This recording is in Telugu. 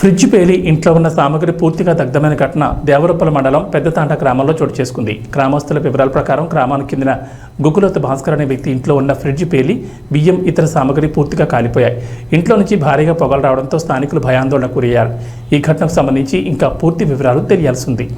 ఫ్రిడ్జ్ పేలి ఇంట్లో ఉన్న సామగ్రి పూర్తిగా దగ్ధమైన ఘటన దేవరొప్పల మండలం పెద్దతాండ గ్రామంలో చోటు చేసుకుంది. గ్రామస్తుల వివరాల ప్రకారం గ్రామానికి చెందిన గుకులత భాస్కర్ అనే వ్యక్తి ఇంట్లో ఉన్న ఫ్రిడ్జ్ పేలి బియ్యం ఇతర సామగ్రి పూర్తిగా కాలిపోయాయి. ఇంట్లో నుంచి భారీగా పొగలు రావడంతో స్థానికులు భయాందోళనకు గురయ్యారు. ఈ ఘటనకు సంబంధించి ఇంకా పూర్తి వివరాలు తెలియాల్సి ఉంది.